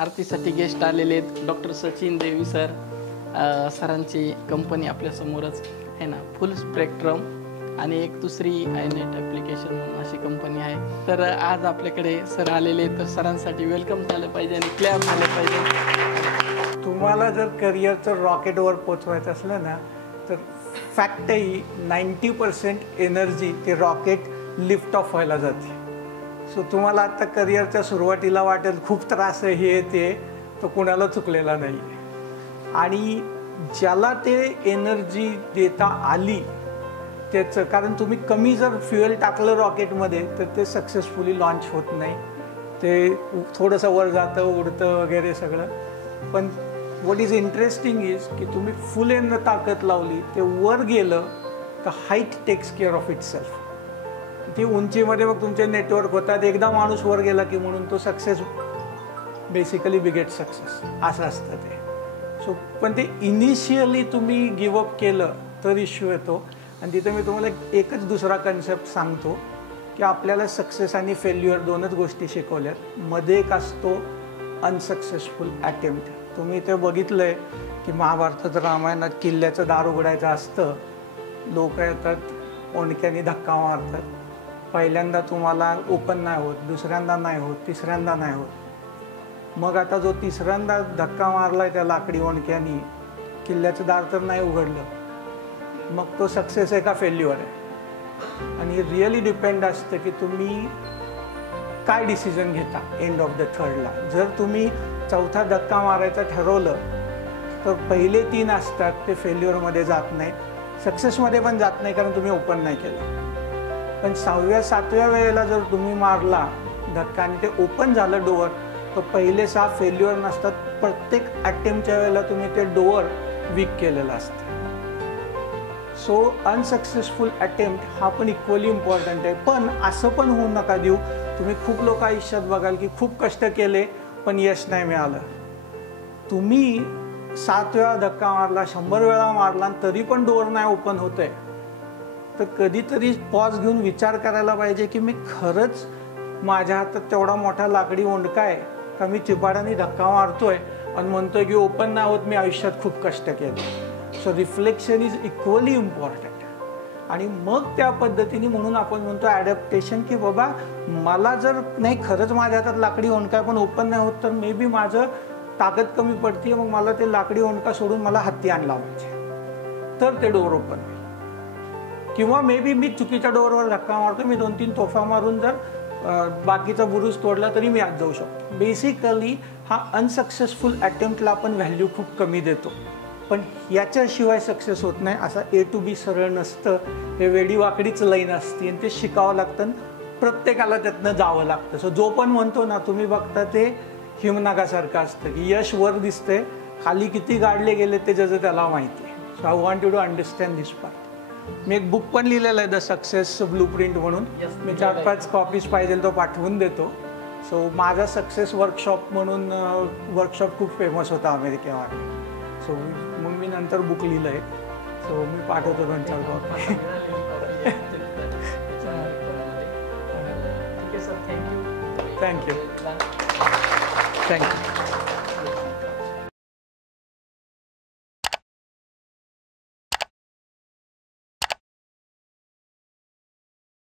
आरतीसाठी guest आलेले आहेत doctor Sachin देवी सर. सरांची कंपनी आपल्यासमोरच आहे ना, फुल स्पेक्ट्रम आणि एक दुसरी आयनेट ॲप्लिकेशन म्हणून अशी कंपनी आहे. तर आज आपल्याकडे सर आलेले, तर सरांसाठी वेलकम झालं पाहिजे आणि क्लॅप झालं पाहिजे. तुम्हाला जर करिअरचं रॉकेटवर पोचवायचं असलं ना, तर फॅक्ट ही 90% एनर्जी ते रॉकेट लिफ्ट ऑफ व्हायला जाते. सो तुम्हाला आता करिअरच्या सुरुवातीला वाटेल खूप त्रास आहे, हे ते, तो कुणाला चुकलेला नाही. आणि ज्याला ते एनर्जी देता आली त्याचं, कारण तुम्ही कमी जर फ्युएल टाकलं रॉकेटमध्ये तर ते सक्सेसफुली लॉन्च होत नाही. ते थोडंसं वर जातं, उडतं वगैरे सगळं. पण व्हॉट इज इंटरेस्टिंग इज की तुम्ही फुल एन ताकद लावली, ते वर गेलं तर height takes care of itself. ती उंचीमध्ये मग तुमचे नेटवर्क होतात. एकदा माणूस वर गेला की म्हणून तो सक्सेस बेसिकली बिगेट सक्सेस असं असतं ते. सो पण ते इनिशियली तुम्ही गिवअप केलं तर इश्यू येतो. आणि तिथे मी तुम्हाला एकच दुसरा कन्सेप्ट सांगतो की आपल्याला सक्सेस आणि फेल्युअर दोनच गोष्टी शिकवल्यात. मध्ये एक असतो अनसक्सेसफुल अटेम्प्ट. तुम्ही ते बघितलं आहे की महाभारतात रामायणात किल्ल्याचं दार उघडायचं असतं, लोक येतात ओंडक्याने धक्का मारतात. पहिल्यांदा तुम्हाला ओपन नाही होत, दुसऱ्यांदा नाही होत, तिसऱ्यांदा नाही होत. मग आता जो तिसऱ्यांदा धक्का मारला आहे त्या लाकडी ओंडक्याने, किल्ल्याचं दार तर नाही उघडलं, मग तो सक्सेस आहे का फेल्युअर आहे? आणि रिअली डिपेंड असतं की तुम्ही काय डिसिजन घेता एंड ऑफ द थर्डला. जर तुम्ही चौथा धक्का मारायचं ठरवलं तर पहिले 3 असतात ते फेल्युअरमध्ये जात नाही, सक्सेसमध्ये पण जात नाही, कारण तुम्ही ओपन नाही केलं. पण 6व्या 7व्या वेळेला जर तुम्ही मारला धक्का आणि ते ओपन झालं डोअर, तर पहिले 6 फेल्युअर नसतात. प्रत्येक अटेम्प्टच्या वेळेला तुम्ही ते डोअर वीक केलेलं असतं. सो अनसक्सेसफुल अटेम्प्ट हा पण इक्वली इम्पॉर्टंट आहे. पण असं पण होऊ नका देऊ, तुम्ही खूप लोक आयुष्यात बघाल की खूप कष्ट केले पण यश नाही मिळालं. तुम्ही 7 वेळा धक्का मारला, 100 वेळा मारला तरी पण डोअर नाही ओपन होत आहे, तर कधीतरी पॉज घेऊन विचार करायला पाहिजे की मी खरंच माझ्या हातात तेवढा मोठा लाकडी ओंडका आहे का मी चिपाडाने धक्का मारतोय आणि म्हणतोय की ओपन नाही होत, मी आयुष्यात खूप कष्ट केले. So reflection is equally important. आणि मग त्या पद्धतीने म्हणून आपण म्हणतो ॲडॅप्टेशन, की बाबा मला जर नाही खरंच माझ्या हातात लाकडी ओंडका पण ओपन नाही होत, तर मे बी माझं ताकद कमी पडते, मग मला ते लाकडी ओंडका सोडून मला हत्ती आणला पाहिजे तर ते डोअर ओपन होईल. किंवा मे बी मी चुकीच्या डोअरवर धक्का मारतो, मी 2-3 तोफा मारून जर बाकीचा बुरुज तोडला तरी मी आत जाऊ शकतो. बेसिकली हा अनसक्सेसफुल अटेम्प्टला आपण व्हॅल्यू खूप कमी देतो. पण याच्याशिवाय सक्सेस होत नाही. असा A to B सरळ नसतं, हे वेडी वाकडीच लाईन असते आणि ते शिकावं लागतं, प्रत्येकाला त्यातनं जावं लागतं. सो जो पण म्हणतो ना, तुम्ही बघता ते हिमनगासारखं असतं की यश वर दिसतंय, खाली किती गाडले गेले ते ज्याचं त्याला माहिती आहे. So I want you to understand this part. मी एक बुक पण लिहिलेलं आहे द सक्सेस ब्लूप्रिंट म्हणून. मी 4-5 कॉपीज पाहिजे तो पाठवून देतो. सो माझा सक्सेस वर्कशॉप म्हणून वर्कशॉप खूप फेमस होता अमेरिकेमध्ये. सो मग मी नंतर बुक लिहिलं आहे. सो मी पाठवतो 2-4 कॉपी. थँक्यू.